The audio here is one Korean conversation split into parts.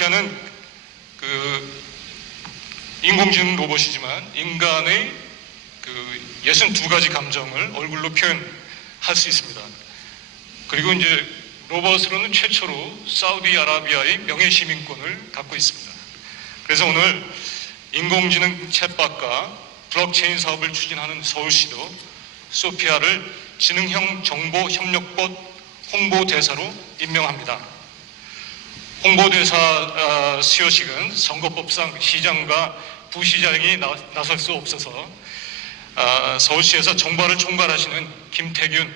소피아는 인공지능 로봇이지만 인간의 62가지 감정을 얼굴로 표현할 수 있습니다. 그리고 이제 로봇으로는 최초로 사우디아라비아의 명예시민권을 갖고 있습니다. 그래서 오늘 인공지능 챗봇과 블록체인 사업을 추진하는 서울시도 소피아를 지능형 정보협력봇 홍보대사로 임명합니다. 홍보대사 수여식은 선거법상 시장과 부시장이 나설 수 없어서 서울시에서 정보를 총괄하시는 김태균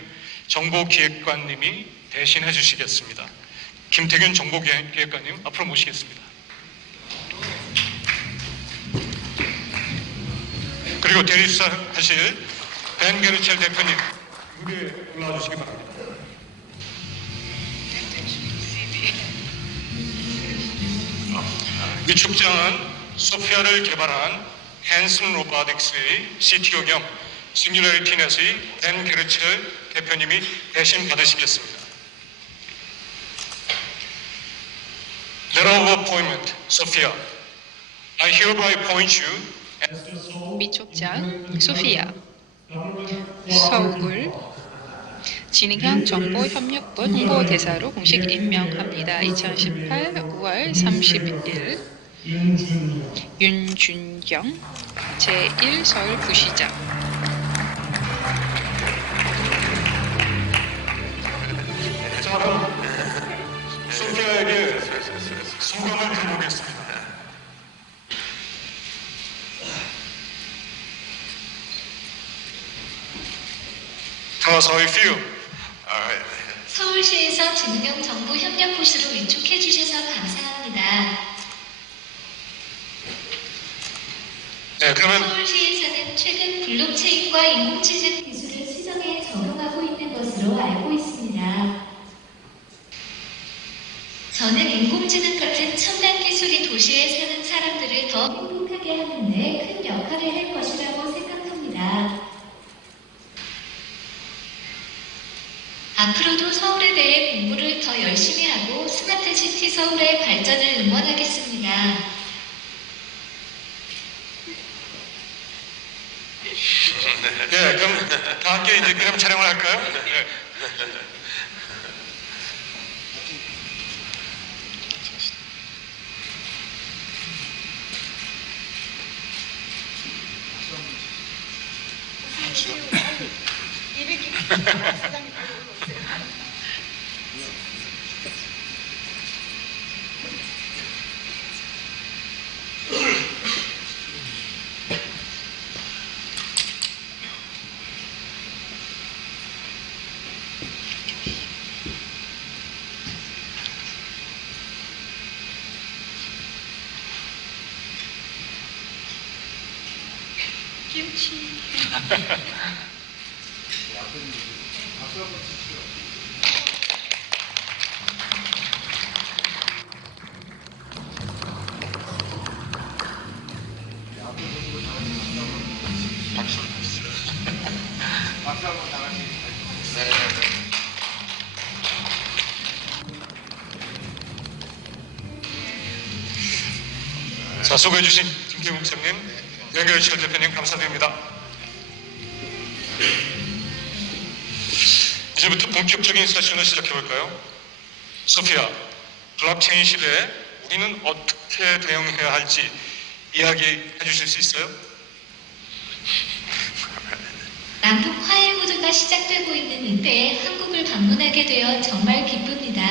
정보기획관님이 대신해 주시겠습니다. 김태균 정보기획관님 앞으로 모시겠습니다. 그리고 대리수사하실 벤 게르첼 대표님 무대에 올라와 주시기 바랍니다. 이 축장은 소피아를 개발한 핸슨 로보틱스의 CTO 겸 싱귤러리티 넷의 벤 게르첼 대표님이 대신 받으시겠습니다. Letter of Appointment, Sophia. I hereby appoint you as the sole 미촉장 소피아 서울 지능형 정보협력봇 홍보대사로 공식 임명합니다. 2018 5월 30일 윤준경 제1서울부시장. 자, 그럼 소피아에게 소감을 들어보겠습니다. Tell us how you feel. 서울시에서 지능형 정보 협력 보시로 위촉해 주셔서 감사합니다. 네, 그러면 서울시에서는 최근 블록체인과 인공지능 기술을 시정에 적용하고 있는 것으로 알고 있습니다. 저는 인공지능 같은 첨단 기술이 도시에 사는 사람들을 더 행복하게 하는 데 큰 역할을 할 것이라고 생각합니다. 앞으로도 서울에 대해 공부를 더 열심히 하고 스마트시티 서울의 발전을 응원하겠습니다. 네, 그럼 다 함께 이제 그럼 촬영을 할까요? 네. 김치. 자, 수고해주신 김태웅 목사님, 연결치료 대표님 감사드립니다. 이제부터 본격적인 세션을 시작해볼까요? 소피아, 블록체인 시대에 우리는 어떻게 대응해야 할지 이야기해 주실 수 있어요? 남북 화해 구도가 시작되고 있는 이때에 한국을 방문하게 되어 정말 기쁩니다.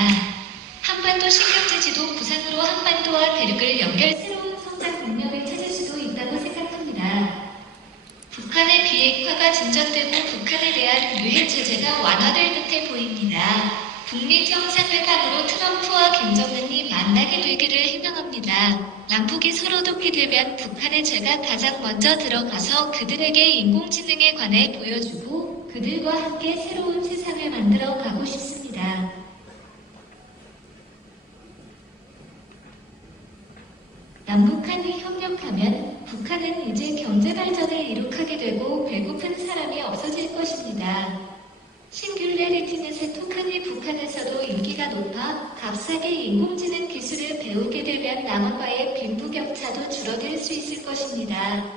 한반도 신경제 지도 부산으로 한반도와 대륙을 연결 새로운 성장 동력을 찾을 수도 있다고 생각합니다. 북한의 비핵화가 진전되고 북한에 대한 유해 제재가 완화될 듯해 보입니다. 북미 정상회담으로 트럼프와 김정은이 만나게 되기를 희망합니다. 남북이 서로 돕게 되면 북한에 제가 가장 먼저 들어가서 그들에게 인공지능에 관해 보여주고 그들과 함께 새로운 세상을 만들어 가고 싶습니다. 남북한이 협력하면 북한은 이제 경제 발전을 이룩하게 되고 배고픈 사람이 없어질 것입니다. 싱귤레리티넷의 벤츠 토큰이 북한에서도 인기가 높아 값싸게 인공지능 기술을 배우게 되면 남한과의 빈부격차도 줄어들 수 있을 것입니다.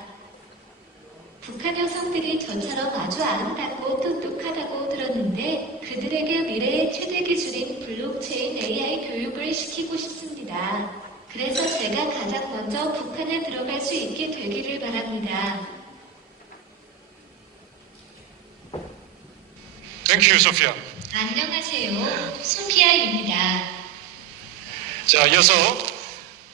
북한 여성들이 저처럼 아주 아름답고 똑똑하다고 들었는데 그들에게 미래의 최대 기술인 블록체인 AI 교육을 시키고 싶습니다. 그래서 제가 가장 먼저 북한에 들어갈 수 있게 되기를 바랍니다. 땡큐 소피아. 안녕하세요. 소피아입니다. 자, 이어서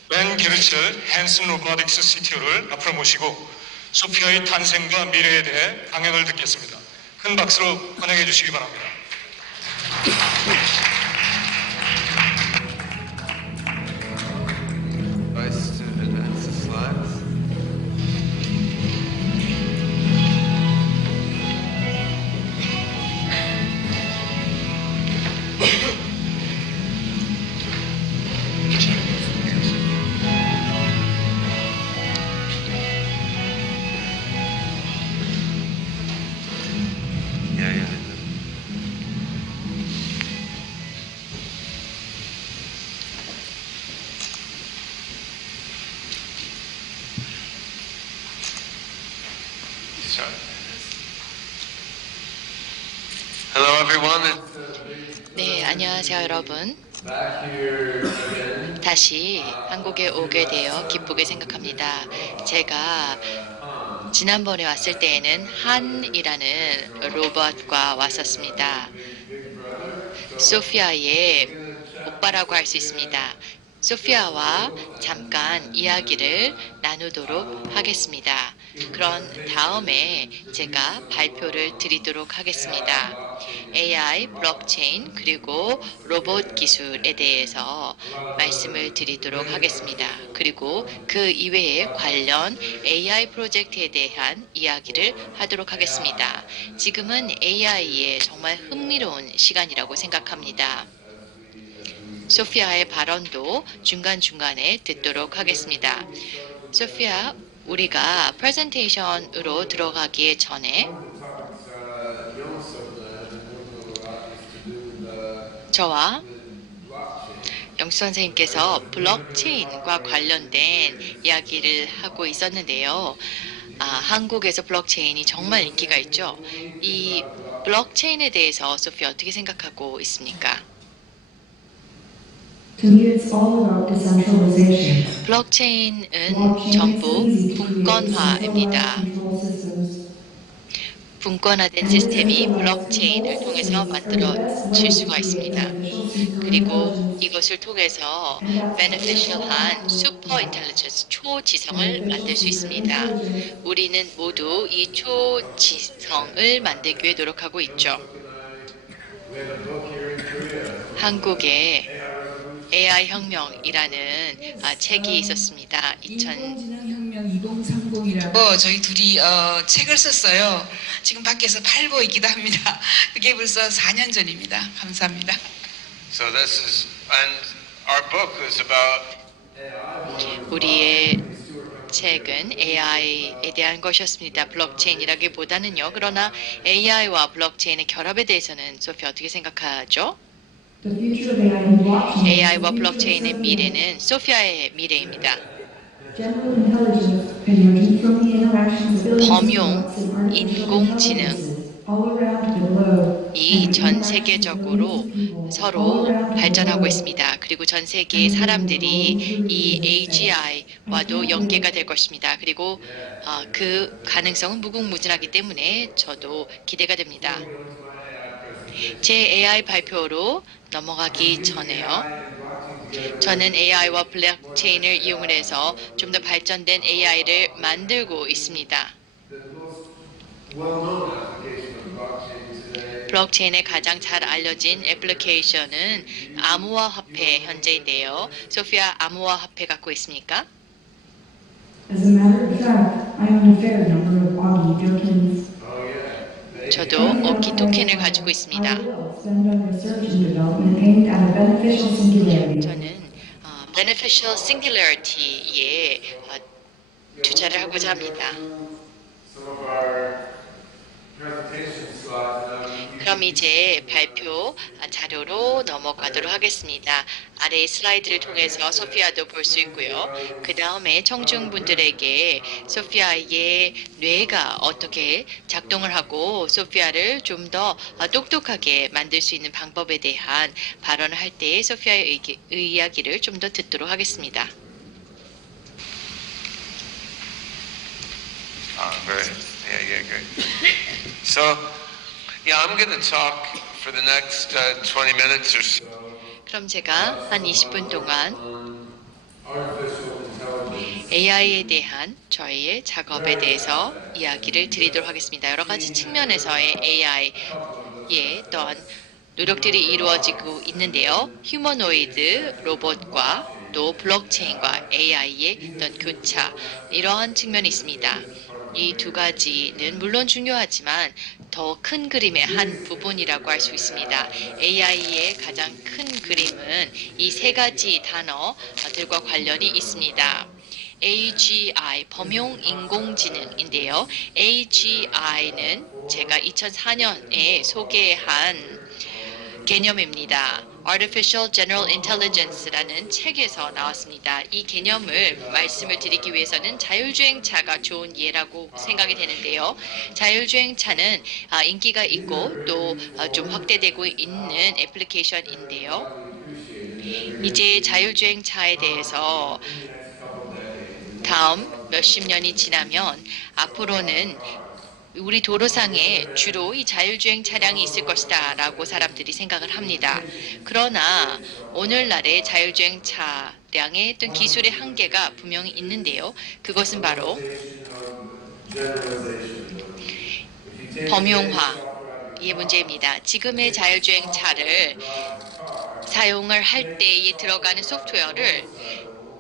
벤 게르첼 헨슨 로보틱스 CTO를 앞으로 모시고 소피아의 탄생과 미래에 대해 강연을 듣겠습니다. 큰 박수로 환영해 주시기 바랍니다. Advice to advance the slides. Yeah. Start. Hello, everyone. 네, 안녕하세요, 여러분. Back here again. 다시 한국에 오게 되어 기쁘게 생각합니다. 제가 지난번에 왔을 때에는 한이라는 로봇과 왔었습니다. 소피아의 오빠라고 할 수 있습니다. 소피아와 잠깐 이야기를 나누도록 하겠습니다. 그런 다음에 제가 발표를 드리도록 하겠습니다. AI, 블록체인, 그리고 로봇 기술에 대해서 말씀을 드리도록 하겠습니다. 그리고 그 이외에 관련 AI 프로젝트에 대한 이야기를 하도록 하겠습니다. 지금은 AI에 정말 흥미로운 시간이라고 생각합니다. 소피아의 발언도 중간중간에 듣도록 하겠습니다. 소피아, 우리가 프레젠테이션으로 들어가기 전에 저와 영수 선생님께서 블록체인과 관련된 이야기를 하고 있었는데요. 한국에서 블록체인이 정말 인기가 있죠. 이 블록체인에 대해서 소피아 어떻게 생각하고 있습니까? To me, it's all about decentralization. 블록체인은 전부 분권화입니다. 분권화된 시스템이 블록체인을 통해서 만들어질 수가 있습니다. 그리고 이것을 통해서 beneficial한 슈퍼 인텔리전스 초지성을 만들 수 있습니다. 우리는 모두 이 초지성을 만들기 위해 노력하고 있죠. 한국에 AI 혁명이라는 책이 있었습니다. 인공지능혁명 2030이라고 저희 둘이 책을 썼어요. 지금 밖에서 팔고 있기도 합니다. 그게 벌써 4년 전입니다. 감사합니다. So this is, and our book is about 우리의 책은 AI에 대한 것이었습니다. 블록체인이라기보다는요. 그러나 AI와 블록체인의 결합에 대해서는 소피 어떻게 생각하죠? The future of AI and blockchain. AI와 블록체인의 미래는 소피아의 미래입니다. General intelligence emerging from the interactions of billions of 범용, bots and artificial 인공지능, intelligences all around the globe. 이 and 전 interactions of 세계적으로 billions of people all 서로 around the 발전하고 globe. 있습니다. 그리고 전 세계의 사람들이 이 AGI와도 연계가 될 것입니다. 그리고 그 가능성은 무궁무진하기 때문에 저도 기대가 됩니다. 제 AI 발표로 넘어가기 전에요. 저는 AI와 블록체인을 이용을 해서 좀 더 발전된 AI를 만들고 있습니다. 블록체인의 가장 잘 알려진 애플리케이션은 암호화 화폐 현재인데요. 소피아 암호화 화폐 갖고 있습니까? As a matter of fact, I own a fair number of Augie tokens. 저도 오키 토큰을 가지고 있습니다. I will spend on research and development aimed at a beneficial singularity. 저는 beneficial singularity에 투자를 하고자 합니다. some of our presentation slides. 그럼 이제 발표 자료로 넘어가도록 하겠습니다. 아래 슬라이드를 통해서 소피아도 볼 수 있고요. 그 다음에 청중분들에게 소피아의 뇌가 어떻게 작동을 하고 소피아를 좀 더 똑똑하게 만들 수 있는 방법에 대한 발언을 할 때 소피아의 이야기를 좀 더 듣도록 하겠습니다. Great. Yeah, great. So, yeah, I'm going to talk for the next 20 minutes or so. 그럼 제가 한 20분 동안 AI에 대한 저희의 작업에 대해서 이야기를 드리도록 하겠습니다. 여러 가지 측면에서의 AI의 어떤 노력들이 이루어지고 있는데요. 휴머노이드 로봇과 또 블록체인과 AI의 어떤 교차, 이러한 측면이 있습니다. 이 두 가지는 물론 중요하지만 더 큰 그림의 한 부분이라고 할 수 있습니다. AI의 가장 큰 그림은 이 세 가지 단어들과 관련이 있습니다. AGI, 범용 인공지능인데요. AGI는 제가 2004년에 소개한 개념입니다. Artificial General Intelligence라는 책에서 나왔습니다. 이 개념을 말씀을 드리기 위해서는 자율주행차가 좋은 예라고 생각이 되는데요. 자율주행차는 인기가 있고 또 좀 확대되고 있는 애플리케이션인데요. 이제 자율주행차에 대해서 다음 몇십 년이 지나면 앞으로는 우리 도로상에 주로 이 자율주행 차량이 있을 것이다 라고 사람들이 생각을 합니다. 그러나 오늘날의 자율주행 차량의 어떤 기술의 한계가 분명히 있는데요. 그것은 바로 범용화의 문제입니다. 지금의 자율주행 차를 사용을 할 때에 들어가는 소프트웨어를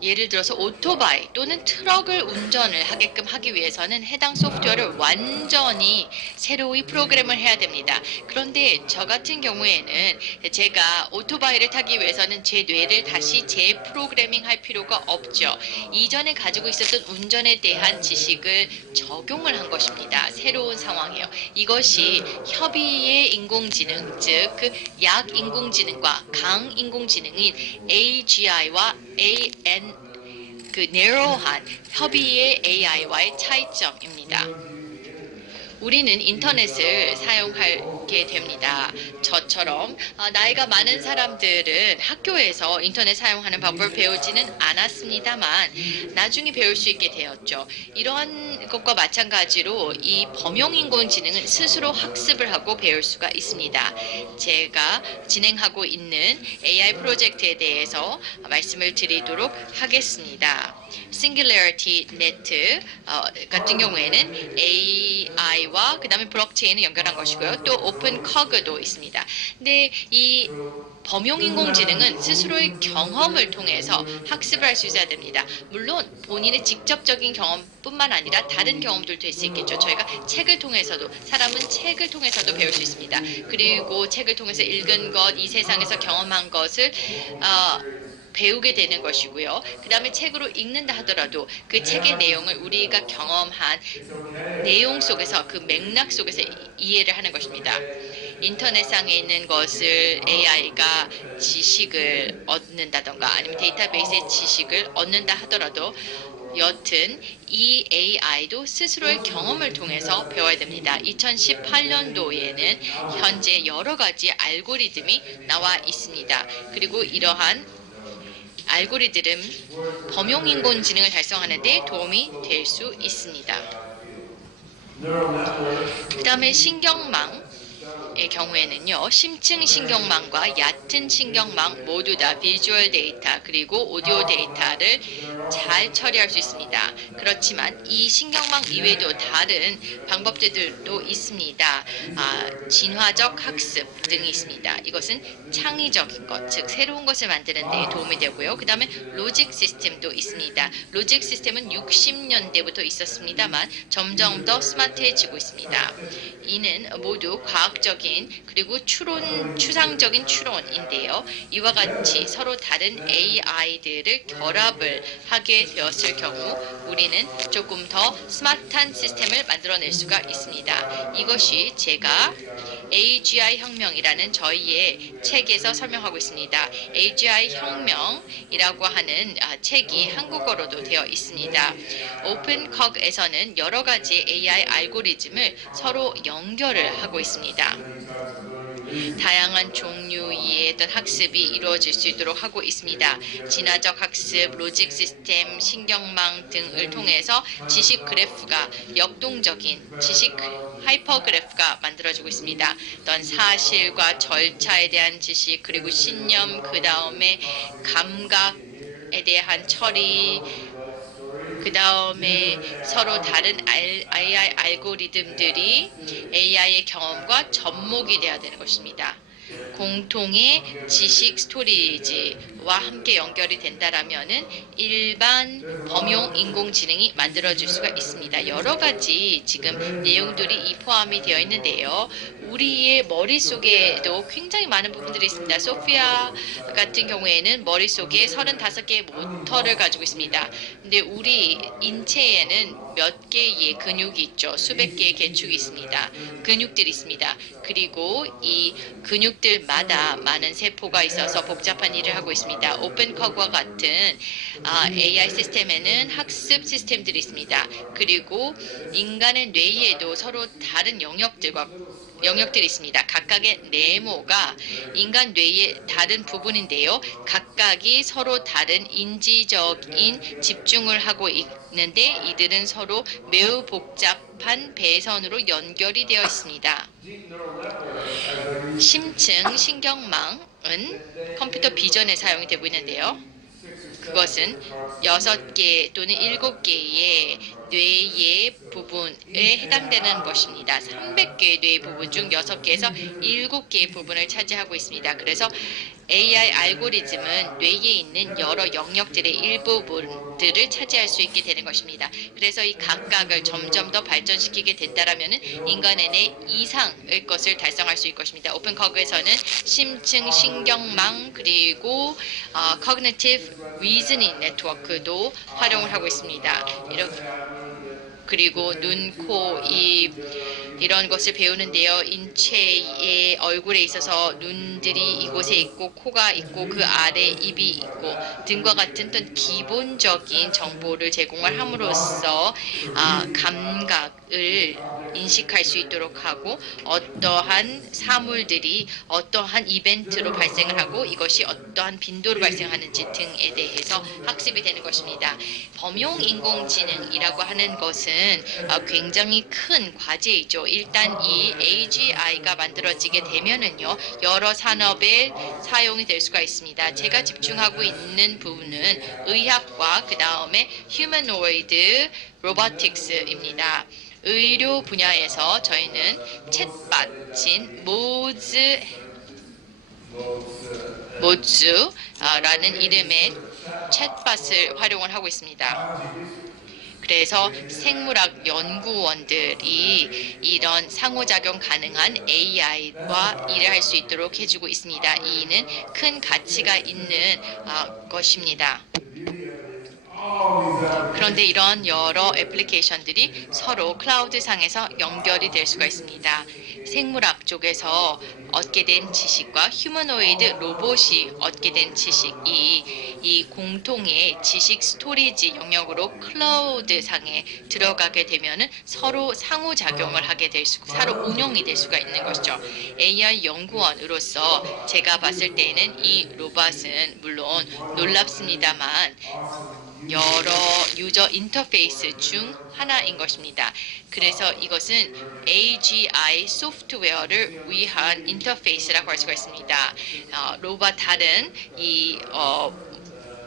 예를 들어서 오토바이 또는 트럭을 운전을 하게끔 하기 위해서는 해당 소프트웨어를 완전히 새로이 프로그램을 해야 됩니다. 그런데 저 같은 경우에는 제가 오토바이를 타기 위해서는 제 뇌를 다시 재프로그래밍 할 필요가 없죠. 이전에 가지고 있었던 운전에 대한 지식을 적용을 한 것입니다. 새로운 상황이에요. 이것이 협의의 인공지능, 즉 그 약 인공지능과 강 인공지능인 AGI와 그 narrow한 협의의 AI와의 차이점입니다. 우리는 인터넷을 사용하게 됩니다. 저처럼 나이가 많은 사람들은 학교에서 인터넷 사용하는 방법을 배우지는 않았습니다만 나중에 배울 수 있게 되었죠. 이러한 것과 마찬가지로 이 범용 인공지능은 스스로 학습을 하고 배울 수가 있습니다. 제가 진행하고 있는 AI 프로젝트에 대해서 말씀을 드리도록 하겠습니다. Singularity Net 같은 경우에는 AI와 그 다음에 블록체인을 연결한 것이고요. 또 오픈커그도 있습니다. 근데 이 범용 인공지능은 스스로의 경험을 통해서 학습을 할 수 있어야 됩니다. 물론 본인의 직접적인 경험뿐만 아니라 다른 경험들도 있을 수 있겠죠. 저희가 책을 통해서도, 사람은 책을 통해서도 배울 수 있습니다. 그리고 책을 통해서 읽은 것, 이 세상에서 경험한 것을 배우게 되는 것이고요. 그 다음에 책으로 읽는다 하더라도 그 책의 내용을 우리가 경험한 내용 속에서, 그 맥락 속에서 이해를 하는 것입니다. 인터넷상에 있는 것을 AI가 지식을 얻는다던가 아니면 데이터베이스의 지식을 얻는다 하더라도 여튼 이 AI도 스스로의 경험을 통해서 배워야 됩니다. 2018년도에는 현재 여러 가지 알고리즘이 나와 있습니다. 그리고 이러한 알고리즘 범용 인공지능을 달성하는 데 도움이 될 수 있습니다. 그 다음에 신경망의 경우에는요, 심층 신경망과 얕은 신경망 모두 다 비주얼 데이터 그리고 오디오 데이터를 잘 처리할 수 있습니다. 그렇지만 이 신경망 이외에도 다른 방법들도 있습니다. 진화적 학습 등이 있습니다. 이것은 창의적인 것, 즉 새로운 것을 만드는 데 도움이 되고요. 그 다음에 로직 시스템도 있습니다. 로직 시스템은 60년대부터 있었습니다만 점점 더 스마트해지고 있습니다. 이는 모두 과학적인 그리고 추상적인 추론인데요. 이와 같이 서로 다른 AI들을 결합을 하게 되었을 경우 우리는 조금 더 스마트한 시스템을 만들어낼 수가 있습니다. 이것이 제가 AGI 혁명이라는 저희의 책에서 설명하고 있습니다. AGI 혁명이라고 하는 책이 한국어로도 되어 있습니다. 오픈컵에서는 여러 가지 AI 알고리즘을 서로 연결을 하고 있습니다. 다양한 종류의 어떤 학습이 이루어질 수 있도록 하고 있습니다. 진화적 학습, 로직 시스템, 신경망 등을 통해서 지식 그래프가 역동적인 지식 하이퍼 그래프가 만들어지고 있습니다. 어떤 사실과 절차에 대한 지식, 그리고 신념, 그 다음에 감각에 대한 처리, 그 다음에 서로 다른 AI 알고리즘들이 AI의 경험과 접목이 되어야 되는 것입니다. 공통의 지식 스토리지와 함께 연결이 된다라면은 일반 범용 인공지능이 만들어질 수가 있습니다. 여러 가지 지금 내용들이 이 포함이 되어 있는데요. 우리의 머릿속에도 굉장히 많은 부분들이 있습니다. 소피아 같은 경우에는 머릿속에 35개의 모터를 가지고 있습니다. 근데 우리 인체에는 몇 개의 근육이 있죠. 수백 개의 개축이 있습니다. 근육들이 있습니다. 그리고 이 근육들마다 많은 세포가 있어서 복잡한 일을 하고 있습니다. 오픈컵과 같은 AI 시스템에는 학습 시스템들이 있습니다. 그리고 인간의 뇌에도 서로 다른 영역들이 있습니다. 각각의 네모가 인간 뇌의 다른 부분인데요. 각각이 서로 다른 인지적인 집중을 하고 있는데 이들은 서로 매우 복잡한 배선으로 연결이 되어 있습니다. 심층 신경망은 컴퓨터 비전에 사용이 되고 있는데요. 그것은 6개 또는 7개의 뇌의 부분에 해당되는 것입니다. 300개의 뇌 부분 중 6개에서 7개의 부분을 차지하고 있습니다. 그래서 AI 알고리즘은 뇌에 있는 여러 영역들의 일부분들을 차지할 수 있게 되는 것입니다. 그래서 이 각각을 점점 더 발전시키게 된다라면 인간의 뇌 이상의 것을 달성할 수 있을 것입니다. 오픈컵에서는 심층 신경망 그리고 Cognitive Reasoning Network도 활용을 하고 있습니다. 그리고 눈, 코, 입 이런 것을 배우는데요. 인체의 얼굴에 있어서 눈들이 이곳에 있고 코가 있고 그 아래 입이 있고 등과 같은 어떤 기본적인 정보를 제공을 함으로써 감각을 인식할 수 있도록 하고 어떠한 사물들이 어떠한 이벤트로 발생을 하고 이것이 어떠한 빈도로 발생하는지 등에 대해서 학습이 되는 것입니다. 범용 인공지능이라고 하는 것은 굉장히 큰 과제이죠. 일단 이 AGI가 만들어지게 되면은요, 여러 산업에 사용이 될 수가 있습니다. 제가 집중하고 있는 부분은 의학과 그 다음에 휴머노이드 로보틱스입니다. 의료 분야에서 저희는 챗봇인 모즈라는 이름의 챗봇을 활용을 하고 있습니다. 그래서 생물학 연구원들이 이런 상호작용 가능한 AI와 일을 할 수 있도록 해주고 있습니다. 이는 큰 가치가 있는 것입니다. 그런데 이런 여러 애플리케이션들이 서로 클라우드 상에서 연결이 될 수가 있습니다. 생물학 쪽에서 얻게 된 지식과 휴머노이드 로봇이 얻게 된 지식이 이 공통의 지식 스토리지 영역으로 클라우드 상에 들어가게 되면은 서로 상호작용을 하게 될 수, 서로 운용이 될 수가 있는 것이죠. AI 연구원으로서 제가 봤을 때에는 이 로봇은 물론 놀랍습니다만 여러 유저 인터페이스 중 하나인 것입니다. 그래서 이것은 AGI 소프트웨어를 위한 인터페이스라고 할 수가 있습니다. 로봇 다른 이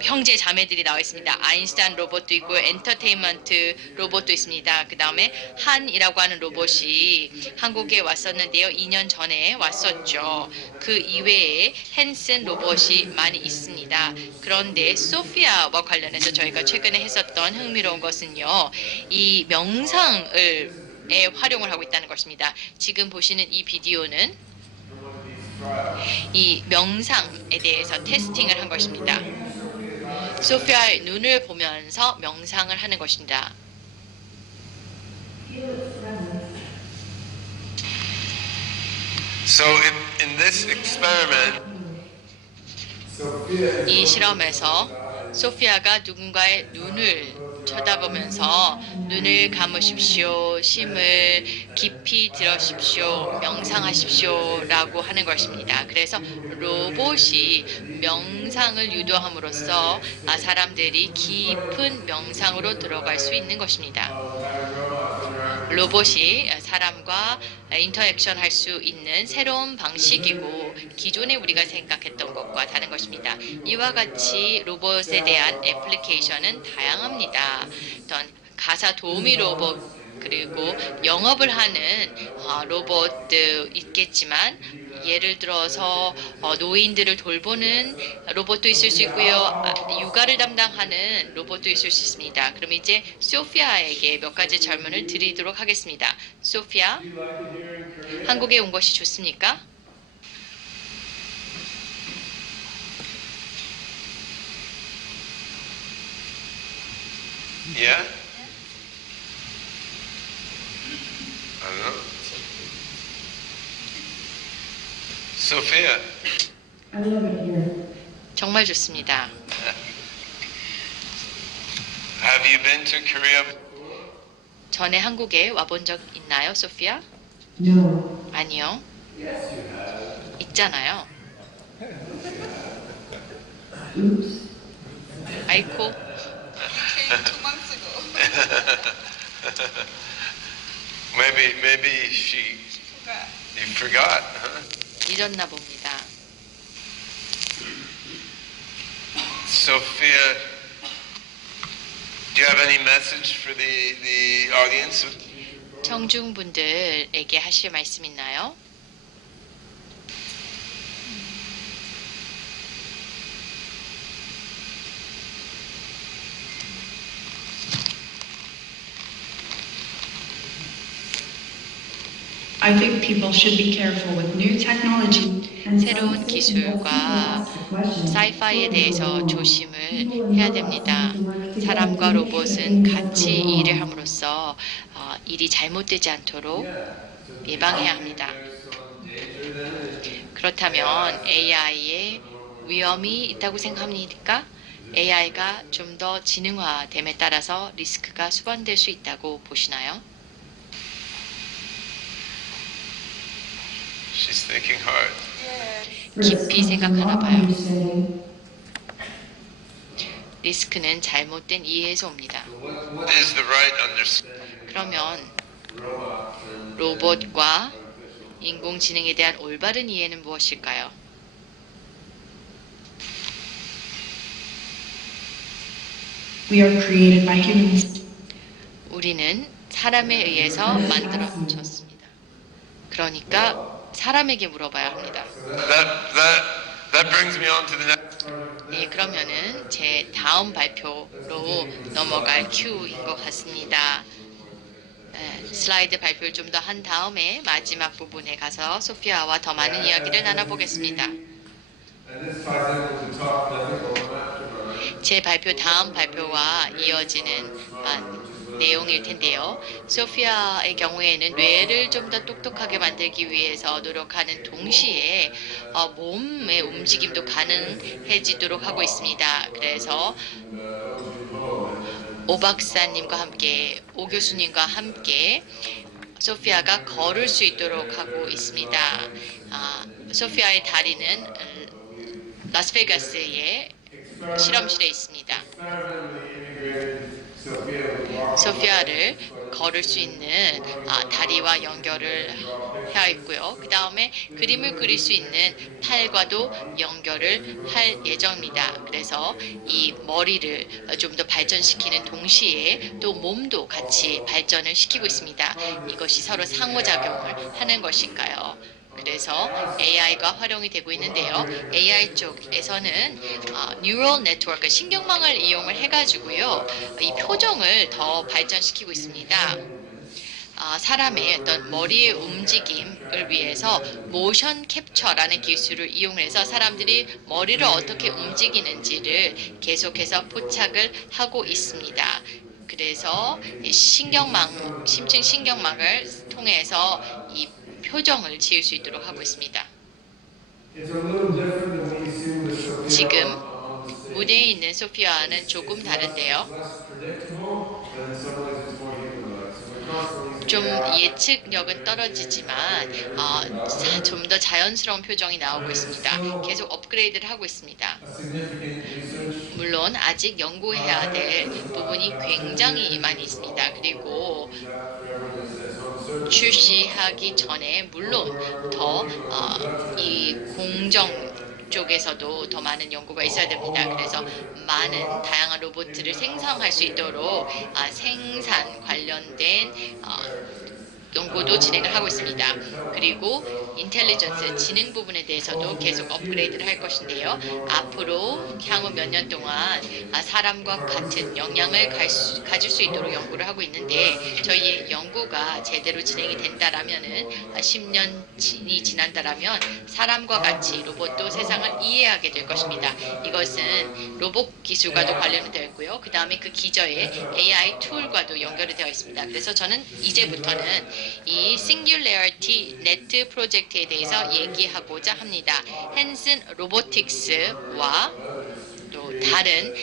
형제 자매들이 나와 있습니다. 아인슈타인 로봇도 있고 엔터테인먼트 로봇도 있습니다. 그 다음에 한이라고 하는 로봇이 한국에 왔었는데요. 2년 전에 왔었죠. 그 이외에 헨슨 로봇이 많이 있습니다. 그런데 소피아와 관련해서 저희가 최근에 했었던 흥미로운 것은요. 이 명상을 활용을 하고 있다는 것입니다. 지금 보시는 이 비디오는 이 명상에 대해서 테스팅을 한 것입니다. 소피아의 눈을 보면서 명상을 하는 것입니다. So in this experiment, 이 실험에서 소피아가 누군가의 눈을 쳐다보면서 눈을 감으십시오, 심을 깊이 들으십시오, 명상하십시오 라고 하는 것입니다. 그래서 로봇이 명상을 유도함으로써 사람들이 깊은 명상으로 들어갈 수 있는 것입니다. 로봇이 사람과 인터액션 할 수 있는 새로운 방식이고 기존에 우리가 생각했던 것과 다른 것입니다. 이와 같이 로봇에 대한 애플리케이션은 다양합니다. 어떤 가사 도우미 로봇 그리고 영업을 하는 로봇도 있겠지만 예를 들어서 노인들을 돌보는 로봇도 있을 수 있고요. 육아를 담당하는 로봇도 있을 수 있습니다. 그럼 이제 소피아에게 몇 가지 질문을 드리도록 하겠습니다. 소피아, 한국에 온 것이 좋습니까? yeah? I don't know. Sophia, I love it here. 정말 좋습니다. have you been to Korea? 전에 한국에 와본 적 있나요, 소피아? No. 아니요. 있잖아요. Oops. 아이코. Came 2 months ago. Maybe Forgot. you forgot, huh? 잊었나 봅니다. Sophia, do you have any message for the audience? 청중분들에게 하실 말씀 있나요? I think people should be careful with new technology. 새로운 기술과 사이파이에 대해서 조심을 해야 됩니다. 사람과 로봇은 같이 일을 함으로써 일이 잘못되지 않도록 예방해야 합니다. 그렇다면 AI에 위험이 있다고 생각합니까? AI가 좀 더 지능화됨에 따라서 리스크가 수반될 수 있다고 보시나요? She's thinking hard. 깊이 생각하나 봐요. 리스크는 잘못된 이해에서 옵니다. What is the right understanding? 그러면 로봇과 인공지능에 대한 올바른 이해는 무엇일까요? We are created by humans. 우리는 사람에 의해서 만들어졌습니다. 그러니까 사람에게 물어봐야 합니다. That brings me on to the next. 네, 그러면은 제 다음 발표로 넘어갈 큐인 것 같습니다. 슬라이드 발표를 좀 더 한 다음에 마지막 부분에 가서 소피아와 더 많은 이야기를 나눠보겠습니다. 제 발표 다음 발표와 이어지는 내용일 텐데요. 소피아의 경우에는 뇌를 좀 더 똑똑하게 만들기 위해서 노력하는 동시에 몸의 움직임도 가능해지도록 하고 있습니다. 그래서 오 박사님과 함께, 오 교수님과 함께 소피아가 걸을 수 있도록 하고 있습니다. 소피아의 다리는 라스베가스의 실험실에 있습니다. 소피아를 걸을 수 있는 다리와 연결을 해 있고요. 그 다음에 그림을 그릴 수 있는 팔과도 연결을 할 예정입니다. 그래서 이 머리를 좀 더 발전시키는 동시에 또 몸도 같이 발전을 시키고 있습니다. 이것이 서로 상호작용을 하는 것인가요? 그래서 AI가 활용이 되고 있는데요. AI 쪽에서는 뉴럴 네트워크, 신경망을 이용을 해가지고요. 이 표정을 더 발전시키고 있습니다. 사람의 어떤 머리의 움직임을 위해서 모션 캡처라는 기술을 이용해서 사람들이 머리를 어떻게 움직이는지를 계속해서 포착을 하고 있습니다. 그래서 심층 신경망을 통해서 이 표정을 지을 수 있도록 하고 있습니다. 지금 무대에 있는 소피아는 조금 다른데요. 좀 예측력은 떨어지지만 좀 더 자연스러운 표정이 나오고 있습니다. 계속 업그레이드를 하고 있습니다. 물론 아직 연구해야 될 부분이 굉장히 많이 있습니다. 그리고 출시하기 전에 물론 더 이 공정 쪽에서도 더 많은 연구가 있어야 됩니다. 그래서 많은 다양한 로봇들을 생성할 수 있도록 생산 관련된 연구도 진행을 하고 있습니다. 그리고 인텔리전스, 지능 부분에 대해서도 계속 업그레이드를 할 것인데요. 앞으로 향후 몇 년 동안 사람과 같은 역량을 가질 수 있도록 연구를 하고 있는데 저희의 연구가 제대로 진행이 된다라면은 10년이 지난다라면 사람과 같이 로봇도 세상을 이해하게 될 것입니다. 이것은 로봇 기술과도 관련이 되어 있고요. 그 다음에 그 기저에 AI 툴과도 연결이 되어 있습니다. 그래서 저는 이제부터는 이 Singularity Net 프로젝트에 대해서 얘기하고자 합니다. 헨슨 로보틱스와 또 다른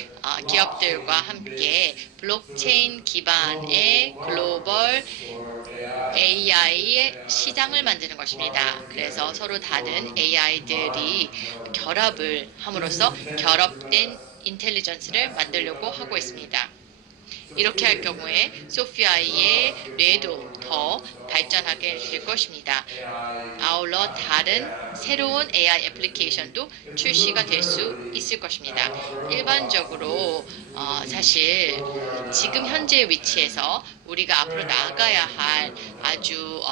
기업들과 함께 블록체인 기반의 글로벌 AI의 시장을 만드는 것입니다. 그래서 서로 다른 AI들이 결합을 함으로써 결합된 인텔리전스를 만들려고 하고 있습니다. 이렇게 할 경우에 소피아의 뇌도 더 발전하게 될 것입니다. 아울러 다른 새로운 AI 애플리케이션도 출시가 될 수 있을 것입니다. 일반적으로 사실 지금 현재의 위치에서 우리가 앞으로 나아가야 할 아주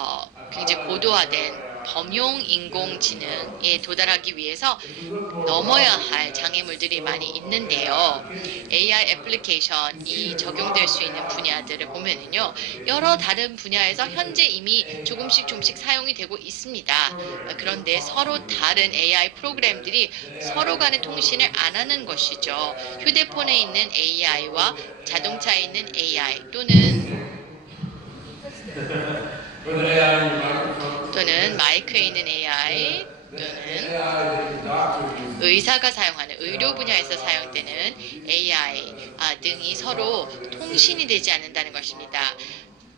굉장히 고도화된 범용 인공지능에 도달하기 위해서 넘어야 할 장애물들이 많이 있는데요. AI 애플리케이션이 적용될 수 있는 분야들을 보면은요, 여러 다른 분야에서 현재 이미 조금씩 사용이 되고 있습니다. 그런데 서로 다른 AI 프로그램들이 서로 간의 통신을 안 하는 것이죠. 휴대폰에 있는 AI와 자동차에 있는 AI 또는 마이크에 있는 AI 또는 의사가 사용하는 의료 분야에서 사용되는 AI 등이 서로 통신이 되지 않는다는 것입니다.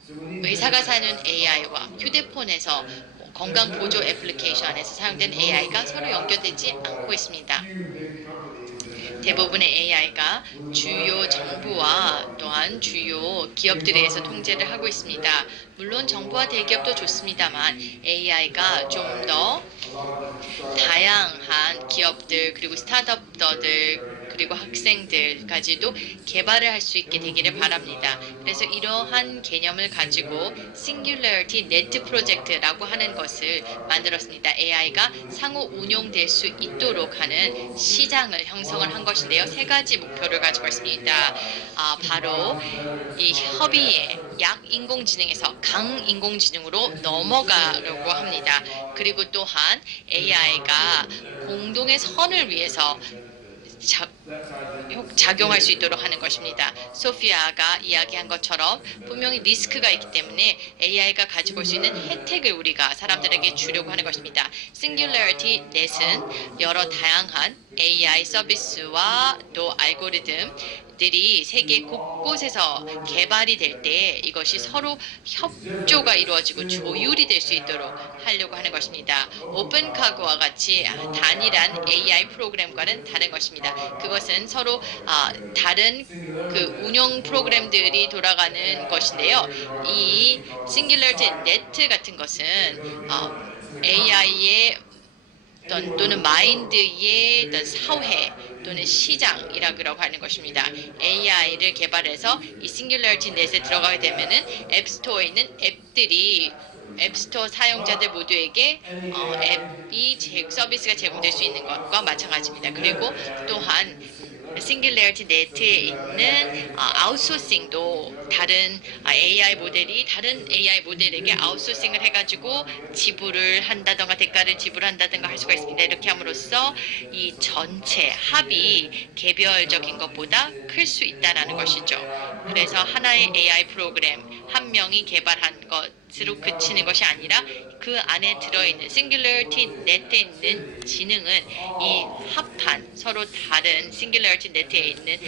의사가 사는 AI와 휴대폰에서 건강 보조 애플리케이션에서 사용된 AI가 서로 연결되지 않고 있습니다. 대부분의 AI가 주요 정부와 또한 주요 기업들에 의해서 통제를 하고 있습니다. 물론 정부와 대기업도 좋습니다만 AI가 좀 더 다양한 기업들 그리고 스타트업들 그리고 학생들까지도 개발을 할 수 있게 되기를 바랍니다. 그래서 이러한 개념을 가지고 Singularity Net 프로젝트라고 하는 것을 만들었습니다. AI가 상호 운용될 수 있도록 하는 시장을 형성을 한 것인데요. 세 가지 목표를 가지고 있습니다. 바로 이 협의의 약인공지능에서 강인공지능으로 넘어가려고 합니다. 그리고 또한 AI가 공동의 선을 위해서 작용할 수 있도록 하는 것입니다. 소피아가 이야기한 것처럼 분명히 리스크가 있기 때문에 AI가 가지고 올 수 있는 혜택을 우리가 사람들에게 주려고 하는 것입니다. Singularity Net은 여러 다양한 AI 서비스와 또 알고리즘들이 세계 곳곳에서 개발이 될 때 이것이 서로 협조가 이루어지고 조율이 될 수 있도록 하려고 하는 것입니다. 오픈카구와 같이 단일한 AI 프로그램과는 다른 것입니다. 그것은 서로 다른 그 운영 프로그램들이 돌아가는 것인데요. 이 Singularity Net 같은 것은 AI의 또는 마인드의 어떤 사회 또는 시장이라고 하는 것입니다. AI를 개발해서 이 Singularity Net에 들어가게 되면은 앱스토어에 있는 앱들이 앱스토어 사용자들 모두에게 앱이 서비스가 제공될 수 있는 것과 마찬가지입니다. 그리고 또한 싱귤레리티 네트에 있는 아웃소싱도 다른 AI 모델이 다른 AI 모델에게 아웃소싱을 해가지고 지불을 한다던가 대가를 지불한다던가 할 수가 있습니다. 이렇게 함으로써 이 전체 합이 개별적인 것보다 클 수 있다는 것이죠. 그래서 하나의 AI 프로그램 한 명이 개발한 것으로 그치는 것이 아니라 그 안에 들어있는 싱귤러리티 네트에 있는 지능은 이 합한 서로 다른 싱귤러리티 네트에 있는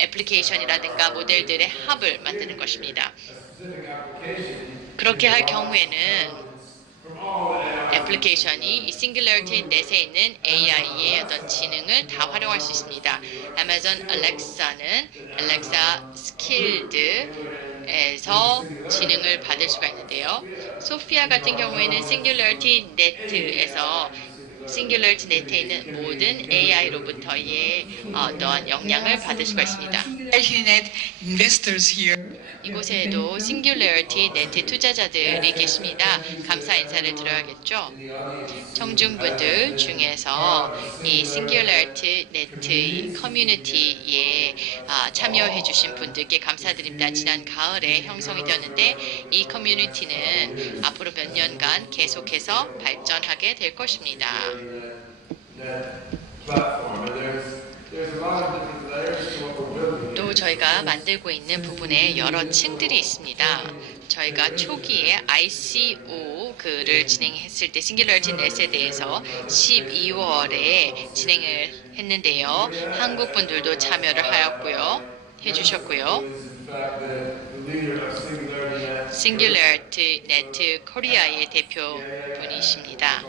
애플리케이션이라든가 모델들의 합을 만드는 것입니다. 그렇게 할 경우에는 애플리케이션이 이 싱귤러리티 넷에 있는 AI의 어떤 지능을 다 활용할 수 있습니다. 아마존 알렉사는 알렉사 스킬드에서 지능을 받을 수가 있는데요. 소피아 같은 경우에는 싱귤러리티 네트에서 싱귤러리티 네트에 있는 모든 AI로부터의 어떠한 영향을 받을 수가 있습니다. Net investors here. 이곳에도 싱귤러리티 네트 투자자들이 계십니다. 감사 인사를 드려야겠죠. 청중분들 중에서 이 싱귤러리티 네트 커뮤니티에 참여해 주신 분들께 감사드립니다. 지난 가을에 형성이 되었는데 이 커뮤니티는 앞으로 몇 년간 계속해서 발전하게 될 것입니다. 또 저희가 만들고 있는 부분에 여러 층들이 있습니다. 저희가 초기에 ICO 를 진행했을 때 싱귤러리티 넷에 대해서 12월에 진행을 했는데요. 한국 분들도 참여를 해주셨고요. 싱귤러리티 네트 코리아의 대표분이십니다.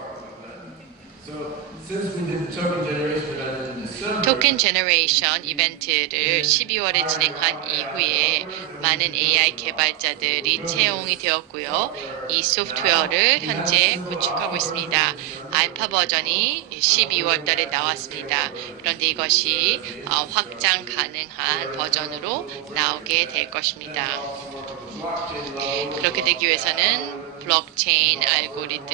토큰 제너레이션 이벤트를 12월에 진행한 이후에 많은 AI 개발자들이 채용이 되었고요. 이 소프트웨어를 현재 구축하고 있습니다. 알파 버전이 12월 달에 나왔습니다. 그런데 이것이 확장 가능한 버전으로 나오게 될 것입니다. 그렇게 되기 위해서는 블록체인 알고리즘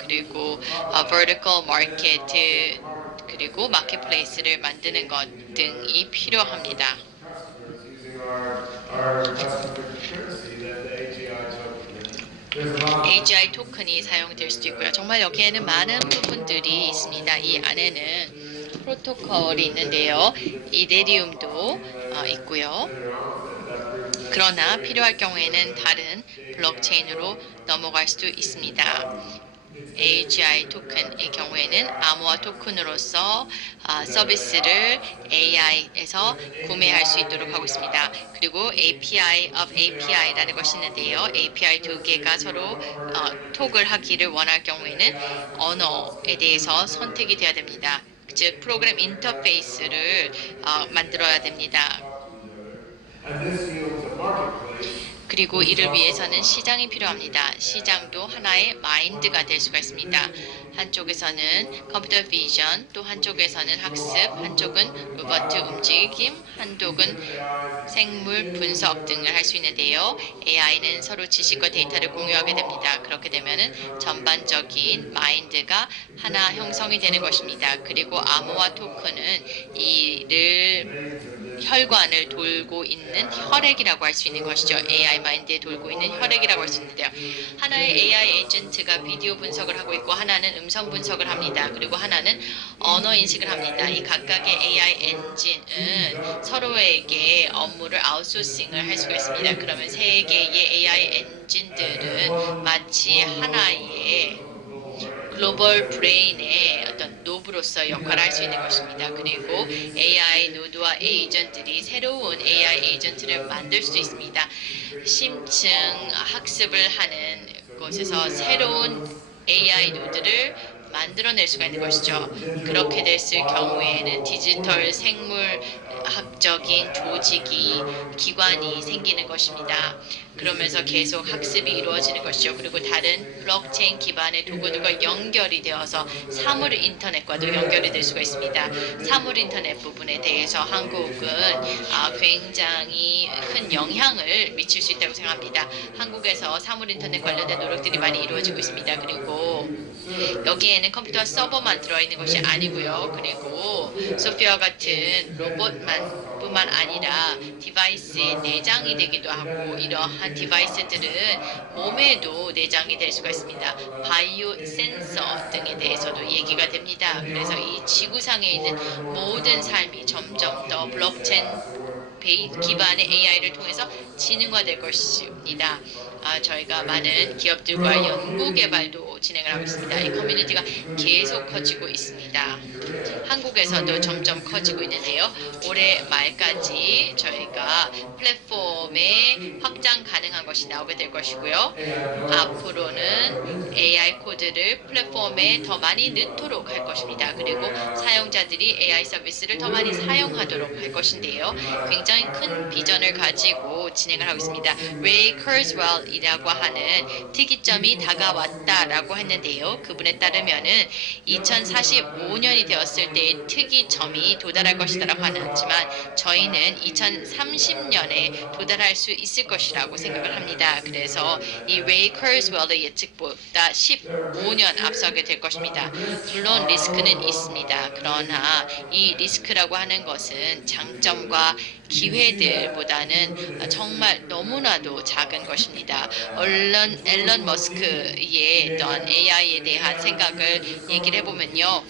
그리고 vertical market 그리고 마켓플레이스를 만드는 것 등이 필요합니다. AGI 토큰이 사용될 수도 있고요. 정말 여기에는 많은 부분들이 있습니다. 이 안에는 프로토콜이 있는데요. 이데리움도 있고요. 그러나 필요할 경우에는 다른 블록체인으로 넘어갈 수도 있습니다. AGI 토큰의 경우에는 암호화 토큰으로서 서비스를 AI에서 구매할 수 있도록 하고 있습니다. 그리고 API of API라는 것이 있는데요. API 두 개가 서로 톡을 하기를 원할 경우에는 언어에 대해서 선택이 되어야 됩니다. 즉 프로그램 인터페이스를 만들어야 됩니다. 그리고 이를 위해서는 시장이 필요합니다. 시장도 하나의 마인드가 될 수가 있습니다. 한쪽에서는 컴퓨터 비전, 또 한쪽에서는 학습, 한쪽은 로봇 움직임, 한쪽은 생물 분석 등을 할 수 있는데요. AI는 서로 지식과 데이터를 공유하게 됩니다. 그렇게 되면은 전반적인 마인드가 하나 형성이 되는 것입니다. 그리고 암호화 토큰은 이를 혈관을 돌고 있는 혈액이라고 할 수 있는 것이죠. AI 마인드에 돌고 있는 혈액이라고 할 수 있는데요. 하나의 AI 에이전트가 비디오 분석을 하고 있고 하나는 음성 분석을 합니다. 그리고 하나는 언어 인식을 합니다. 이 각각의 AI 엔진은 서로에게 업무를 아웃소싱을 할 수가 있습니다. 그러면 세 개의 AI 엔진들은 마치 하나의 글로벌 브레인의 어떤 노브로서 역할을 할 수 있는 것입니다. 그리고 AI 노드와 에이전트들이 새로운 AI 에이전트를 만들 수 있습니다. 심층 학습을 하는 곳에서 새로운 AI 노드를 만들어낼 수가 있는 것이죠. 그렇게 됐을 경우에는 디지털 생물 학적인 조직이 기관이 생기는 것입니다. 그러면서 계속 학습이 이루어지는 것이죠. 그리고 다른 블록체인 기반의 도구들과 연결이 되어서 사물 인터넷과도 연결이 될 수가 있습니다. 사물 인터넷 부분에 대해서 한국은 굉장히 큰 영향을 미칠 수 있다고 생각합니다. 한국에서 사물 인터넷 관련된 노력들이 많이 이루어지고 있습니다. 그리고 여기에는 컴퓨터와 서버만 들어있는 것이 아니고요. 그리고 소피아 같은 로봇뿐만 아니라 디바이스에 내장이 되기도 하고 이러한 디바이스들은 몸에도 내장이 될 수가 있습니다. 바이오 센서 등에 대해서도 얘기가 됩니다. 그래서 이 지구상에 있는 모든 삶이 점점 더 블록체인 기반의 AI를 통해서 지능화될 것입니다. 저희가 많은 기업들과 연구 개발도 진행을 하고 있습니다. 이 커뮤니티가 계속 커지고 있습니다. 한국에서도 점점 커지고 있는데요. 올해 말까지 저희가 플랫폼에 확장 가능한 것이 나오게 될 것이고요. 앞으로는 AI 코드를 플랫폼에 더 많이 넣도록 할 것입니다. 그리고 사용자들이 AI 서비스를 더 많이 사용하도록 할 것인데요. 굉장히 큰 비전을 가지고 진행을 하고 있습니다. 레이 커즈웰이라고 하는 특이점이 다가왔다라고 했는데요. 그분에 따르면은 2045년이 되었을 때의 특이점이 도달할 것이라고 하지만 저희는 2030년에 도달할 수 있을 것이라고 생각을 합니다. 그래서 이 레이 커즈웰의 예측보다 15년 앞서게 될 것입니다. 물론 리스크는 있습니다. 그러나 이 리스크라고 하는 것은 장점과 기회들보다는 정말 너무나도 작은 것입니다. 앨런 머스크의 어떤 AI에 대한 생각을 얘기를 해보면요.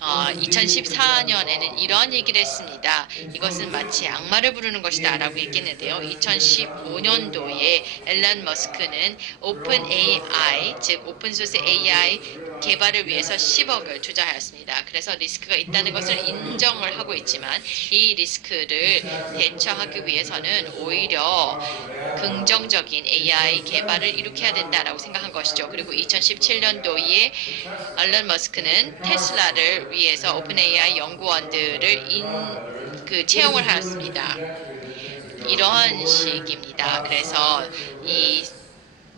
2014년에는 이러한 얘기를 했습니다. 이것은 마치 악마를 부르는 것이다 라고 얘기했는데요. 2015년도에 앨런 머스크는 오픈 AI, 즉 오픈소스 AI 개발을 위해서 10억을 투자하였습니다. 그래서 리스크가 있다는 것을 인정을 하고 있지만 이 리스크를 대처하기 위해서는 오히려 긍정적인 AI 개발을 일으켜야 된다라고 생각한 것이죠. 그리고 2017년도에 앨런 머스크는 테슬라를 위해서 오픈 AI 연구원들을 채용을 하였습니다. 이러한 식입니다. 그래서 이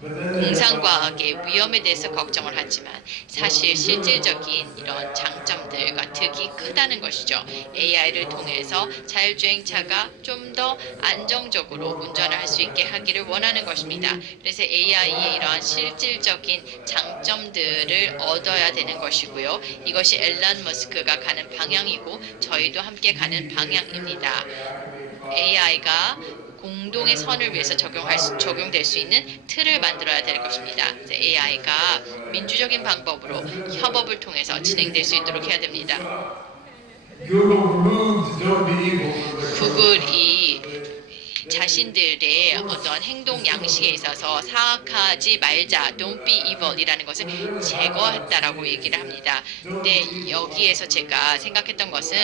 공상과학의 위험에 대해서 걱정을 하지만 사실 실질적인 이런 장점들과 득이 크다는 것이죠. AI를 통해서 자율주행차가 좀 더 안정적으로 운전을 할 수 있게 하기를 원하는 것입니다. 그래서 AI의 이러한 실질적인 장점들을 얻어야 되는 것이고요. 이것이 앨런 머스크가 가는 방향이고 저희도 함께 가는 방향입니다. AI가 공동의 선을 위해서 적용될 수 있는 틀을 만들어야 될 것입니다. AI가 민주적인 방법으로 협업을 통해서 진행될 수 있도록 해야 됩니다. 구글이 자신들의 어떤 행동 양식에 있어서 사악하지 말자, don't be evil이라는 것을 제거했다라고 얘기를 합니다. 근데 여기에서 제가 생각했던 것은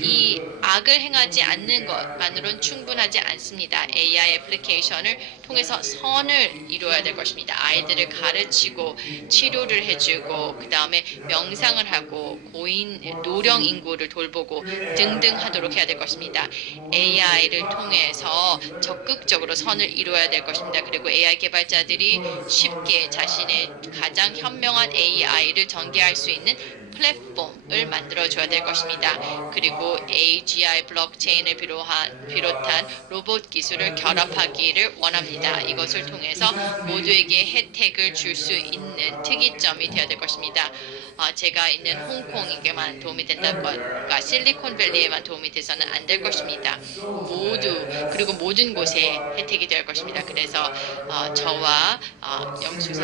이 악을 행하지 않는 것만으로는 충분하지 않습니다. AI 애플리케이션을 통해서 선을 이루어야 될 것입니다. 아이들을 가르치고 치료를 해주고 그 다음에 명상을 하고 노령 인구를 돌보고 등등 하도록 해야 될 것입니다. AI를 통해서 적극적으로 선을 이루어야 될 것입니다. 그리고 AI 개발자들이 쉽게 자신의 가장 현명한 AI를 전개할 수 있는 플랫폼을 만들어줘야 될 것입니다. 그리고 AGI 블록체인을 비롯한 로봇 기술을 결합하기를 원합니다. 이것을 통해서 모두에게 혜택을 줄 수 있는 특이점이 되어야 될 것입니다. 제가 있는 홍콩에게만 도움이 된다거나 실리콘밸리에만 도움이 돼서는 안 될 것입니다. 그리고 모든 곳에 혜택이 될 것입니다. 그래서 저와 영수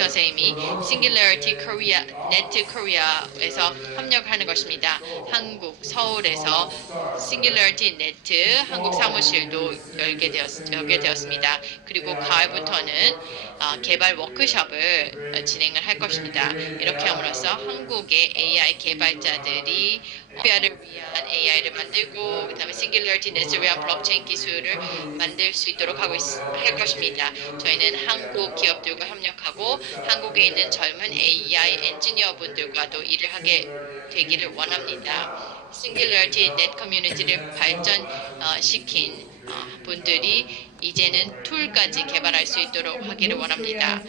선생님이 Singularity Korea, 네트 코리아에서 협력하는 것입니다. 한국 서울에서 Singularity 네트 한국 사무실도 열게 되었습니다. 그리고 가을부터는 개발 워크숍을 진행을 할 것입니다. 이렇게 함으로써 한국의 AI 개발자들이 소피아를 위한 AI를 만들고 그다음에 Singularity 넷을 위한 블록체인 기술을 만들 수 있도록 할 것입니다. 저희는 한국 기업들과 협력하고 한국에 있는 젊은 AI 엔지니어 분들과도 일을 하게 되기를 원합니다. 싱귤러리티 넷 커뮤니티를 발전시킨 분들이 이제는 툴까지 개발할 수 있도록 하기를 원합니다.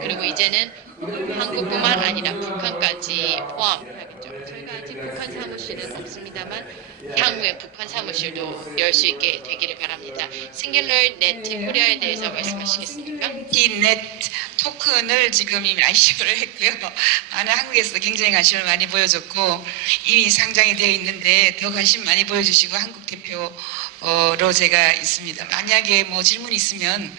그리고 이제는 한국뿐만 아니라 북한까지 포함하겠죠. 저희가 아직 북한 사무실은 없습니다만 향후에 북한 사무실도 열 수 있게 되기를 바랍니다. 싱귤러 네트 코리아에 대해서 말씀하시겠습니까? 이 넷 토큰을 지금 이미 ICO를 했고요. 많은 한국에서 굉장히 관심을 많이 보여줬고 이미 상장이 되어 있는데 더 관심 많이 보여주시고 한국 대표로 제가 있습니다. 만약에 뭐 질문이 있으면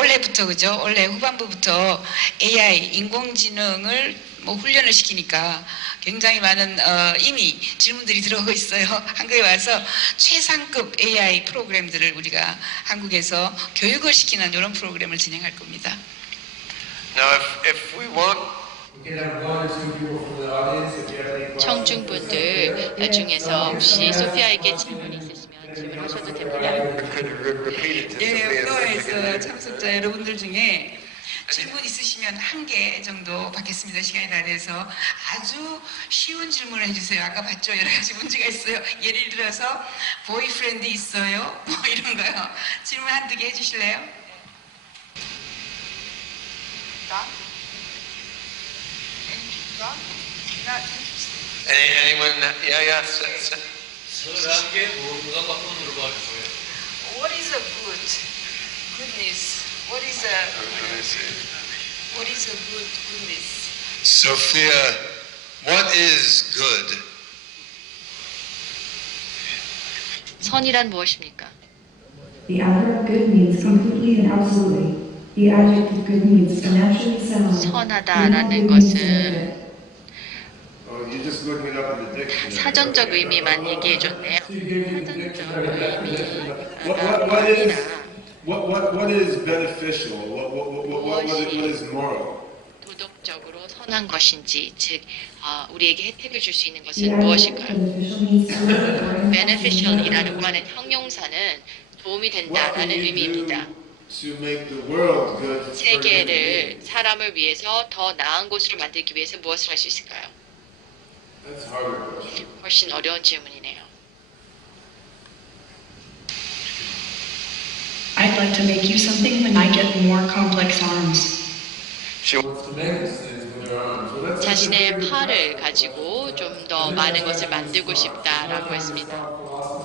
올해부터 그죠? 올해 후반부부터 AI 인공지능을 뭐 훈련을 시키니까 굉장히 많은 이미 질문들이 들어오고 있어요. 한국에 와서 최상급 AI 프로그램들을 우리가 한국에서 교육을 시키는 이런 프로그램을 진행할 겁니다. Now, if we want, We can have one or two people from the audience if you have any questions. 청중분들 중에서 혹시 소피아에게 질문이 있으시면 질문하셔도 됩니다. could repeat it to 예, Sophia. 플로어에서 참석자 여러분들 중에 질문 있으시면 한 개 정도 받겠습니다. 시간이 다 돼서 아주 쉬운 질문을 해주세요. 아까 봤죠? 여러 가지 문제가 있어요. 예를 들어서 보이프렌드 있어요? 뭐 이런 거요. 질문 한두 개 해주실래요? Anyone? Yeah. What is a goodness? What is a goodness? Sophia, what is good? 선이란 무엇입니까? The adverb good means completely and absolutely. The adjective good means naturally sound. 선하다라는 것은 Oh, you're just looking it up in the dictionary. 사전적 의미만 얘기해줬네요. So you gave me the 사전적 dictionary. 의미가 What is beneficial? What is moral? 도덕적으로 선한 것인지, 즉 우리에게 혜택을 줄 수 있는 The 것은 adjective 무엇일까요? beneficial means to work according to beneficial이라고 하는 형용사는 도움이 What 된다라는 can you 의미입니다. do to make the world good? for 세계를 사람을 위해서 더 나은 곳으로 만들기 위해서 무엇을 할 수 있을까요? That's a harder question. 훨씬 어려운 질문이네요. I'd like to make you something when I get more complex arms. She wants to make these things with her arms. Well, that's 자신의 팔을 가지고 좀 더 많은 것을 만들고 싶다라고 했습니다.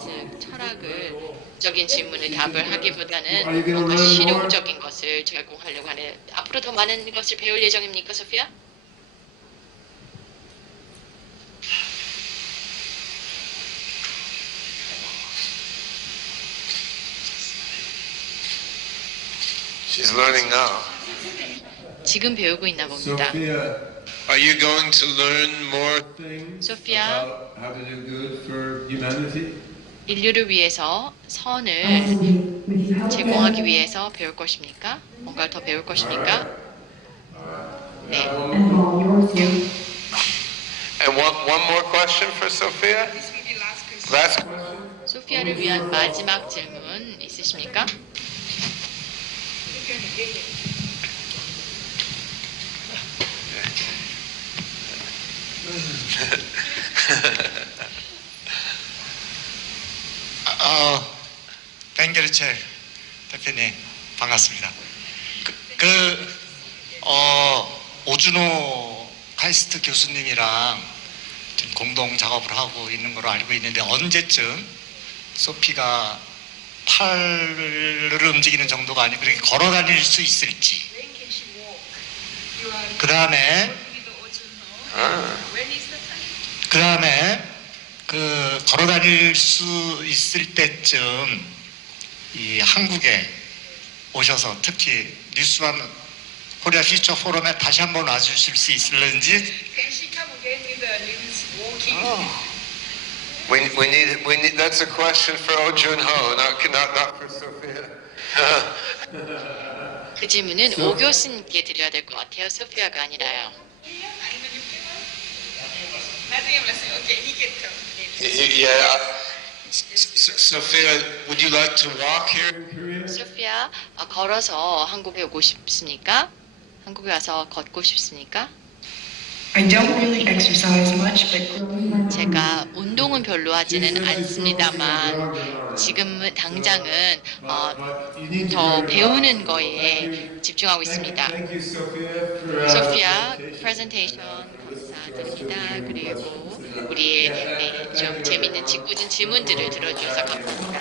즉 철학을 적인 질문을 답을 하기보다는 뭔가 실용적인 것을 제공하려고 하는. 앞으로 더 많은 것을 배울 예정입니까, 소피아? She's learning now. 지금 배우고 있나 봅니다. Sophia, Are you going to learn more? things Sophia. about how to do good for humanity? 인류를 위해서 선을 Absolutely. With you help 제공하기 them 위해서 배울 것입니까? 뭔가를 더 배울 것입니까? 네. and all yours too. And one more question for Sophia? This will be last question. Last question? 소피아를 위한 마지막 질문 있으십니까? 벤게르첼 대표님 반갑습니다. 오준호 카이스트 교수님이랑 지금 공동 작업을 하고 있는 걸로 알고 있는데 언제쯤 소피가 팔을 움직이는 정도가 아니고 그렇게 걸어 다닐 수 있을지. 그 다음에 걸어 다닐 수 있을 때쯤 이 한국에 오셔서 특히 뉴스원 코리아 퓨처 포럼에 다시 한번 와주실 수 있을는지. Can she come again with the limbs walking? We need. That's a question for Oh Jun-ho, not for Sophia. 그 질문은 오 교수님께 드려야 될 것 같아요. 소피아가 아니라요. 아니면 6개월? 나중에 말씀. 오케이, he can come. Yeah. Sophia, would you like to walk here? 소피아, 걸어서 한국에 오고 싶습니까? 한국에 와서 걷고 싶습니까? I don't really exercise much, but 제가 운동은 별로 하지는 않습니다만 지금 당장은 더 배우는 거에 집중하고 있습니다. Thank you, Sophia, for, 소피아 presentation. 프레젠테이션 감사드립니다. 그리고 우리의 좀 재밌는 짓궂은 질문들을 들어주셔서 감사합니다.